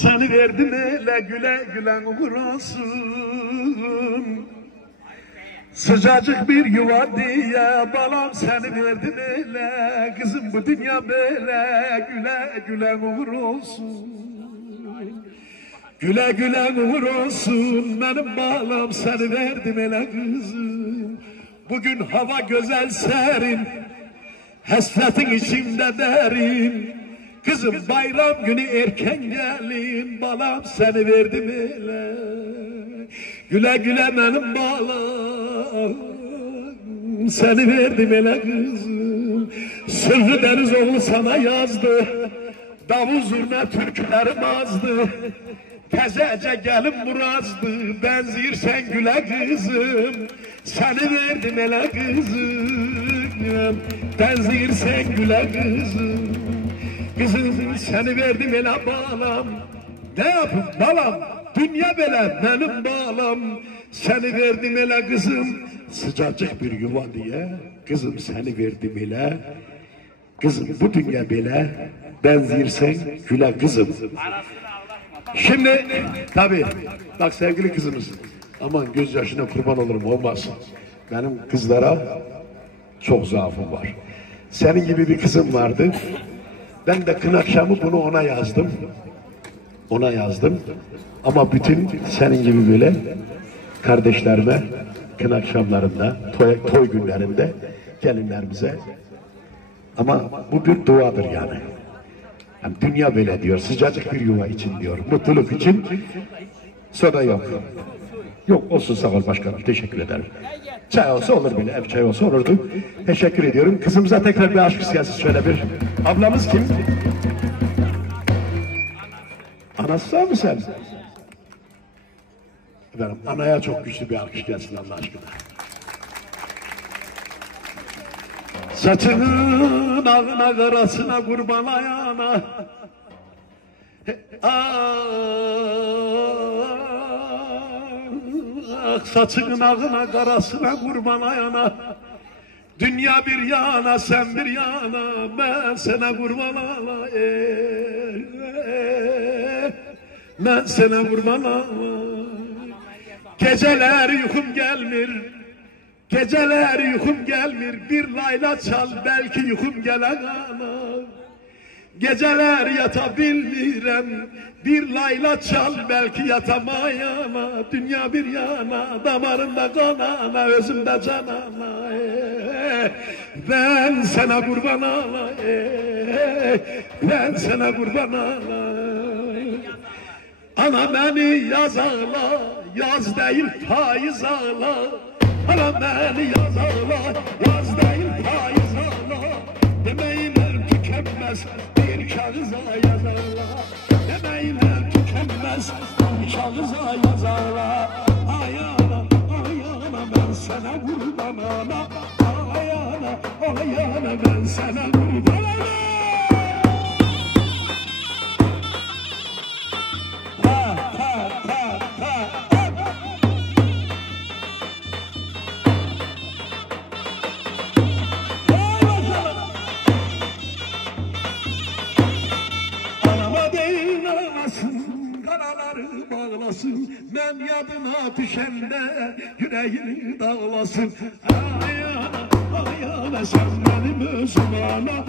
Seni verdim ele güle gülen uğur olsun. Sıcacık bir yuva diye balam seni verdim ele. Kızım bu dünya böyle güle gülen uğur olsun. Güle gülen uğur olsun benim balam seni verdim ele kızım. Bugün hava güzel serin, hasretin içimde derin. Kızım bayram günü erken gelin, balam seni verdim ele. Güle güle benim balam, seni verdim ele kızım. Sırrı Denizoğlu sana yazdı, davul zurna türkülerim azdı. Tezece gelin murazdı, benzirsen güle kızım. Seni verdim ele kızım, benzirsen güle kızım. Kızım seni verdim ele balam. Ne yapayım balam? Dünya böyle benim balam. Seni verdim ele kızım. Sıcacık bir yuva diye. Kızım seni verdim ele. Kızım bu dünya böyle. Benzirsen güle kızım. Şimdi tabi bak sevgili kızımız. Aman gözyaşına kurban olurum olmaz. Benim kızlara çok zaafım var. Senin gibi bir kızım vardı. Ben de kın akşamı bunu ona yazdım. Ona yazdım. Ama bütün senin gibi böyle kardeşlerime kın akşamlarında, toy günlerinde gelinlerimize. Ama bu bir duadır yani. Yani dünya böyle diyor, sıcacık bir yuva için diyor, mutluluk için. Soda yok. Yok olsun sağ ol başkanım, teşekkür ederim. Çay olsa olur bile, ev çayı olsa olurdu. Teşekkür ediyorum. Kızımıza tekrar bir aşk siyasi şöyle bir. Ablamız kim? Anası mı sen? Efendim, anaya çok güçlü bir alkış gelsin Allah aşkına. Saçının ağına karasına kurban ayağına. Saçının ağına karasına kurban ayağına. Dünya bir yana sen bir yana ben sana kurban ala. Ben sana kurban ala. Geceler uykum gelmir. Geceler uykum gelmir. Bir layla çal belki uykum gelen ana. Geceler yatabilmirem, bir layla çal belki yatamayana. Dünya bir yana, damarında kanana, özümde canana. Ben sana kurban ala, ben sana kurban ala. Ana beni yaz ağla, yaz değil faiz ağla. Ana beni yaz ağla, yaz değil faiz ağla. Demeyler tükenmez. Kağıza yazarlar, demeyler tükenmez, kağıza yazarlar. Ayağına, ayağına ben sana kurban ana. Ayağına, ayağına ben sana kurban ana. Ha ha ha ha. Karaları bağlasın, ben yadına düşende yüreğini dağlasın. Ayağına, ayağına sen benim özüm ana.